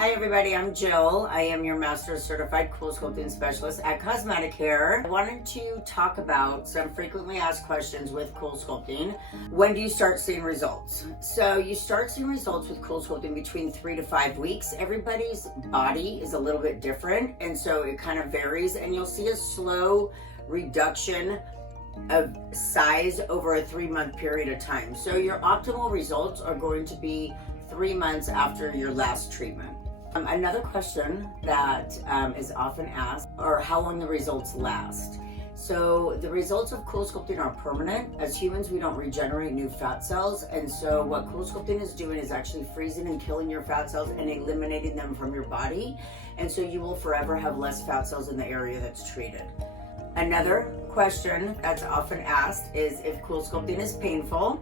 Hi everybody, I'm Jill. I am your Master Certified CoolSculpting Specialist at CosmetiCare. I wanted to talk about some frequently asked questions with CoolSculpting. When do you start seeing results? So you start seeing results with CoolSculpting between 3 to 5 weeks. Everybody's body is a little bit different, and so it kind of varies, and you'll see a slow reduction of size over a 3-month period of time. So your optimal results are going to be 3 months after your last treatment. Another question that is often asked are how long the results last. So the results of CoolSculpting are permanent. As humans, we don't regenerate new fat cells, and so what CoolSculpting is doing is actually freezing and killing your fat cells and eliminating them from your body, and so you will forever have less fat cells in the area that's treated. Another question that's often asked is if CoolSculpting is painful.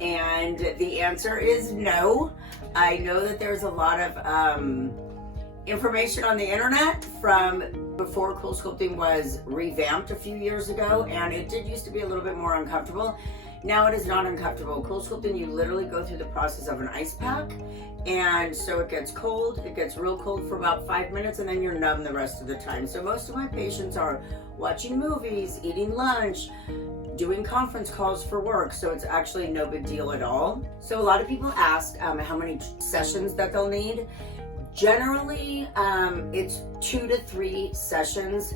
And the answer is no. I know that there's a lot of information on the internet from before CoolSculpting was revamped a few years ago, and it did used to be a little bit more uncomfortable. Now it is not uncomfortable. CoolSculpting, you literally go through the process of an ice pack, and so it gets cold, it gets real cold for about 5 minutes, and then you're numb the rest of the time. So most of my patients are watching movies, eating lunch, doing conference calls for work, so it's actually no big deal at all. So a lot of people ask how many sessions that they'll need. Generally, it's 2 to 3 sessions,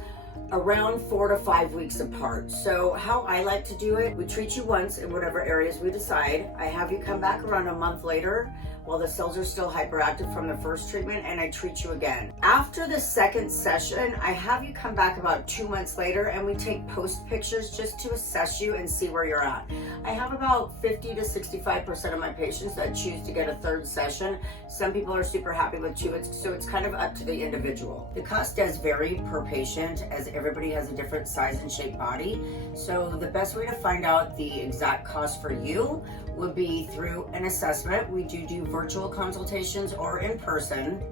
around 4 to 5 weeks apart. So how I like to do it, we treat you once in whatever areas we decide. I have you come back around a month later while the cells are still hyperactive from the first treatment, and I treat you again. After the second session, I have you come back about 2 months later, and we take post pictures just to assess you and see where you're at. I have about 50 to 65% of my patients that choose to get a third session. Some people are super happy with 2, so it's kind of up to the individual. The cost does vary per patient, as everybody has a different size and shape body. So the best way to find out the exact cost for you would be through an assessment. We do virtual consultations or in person.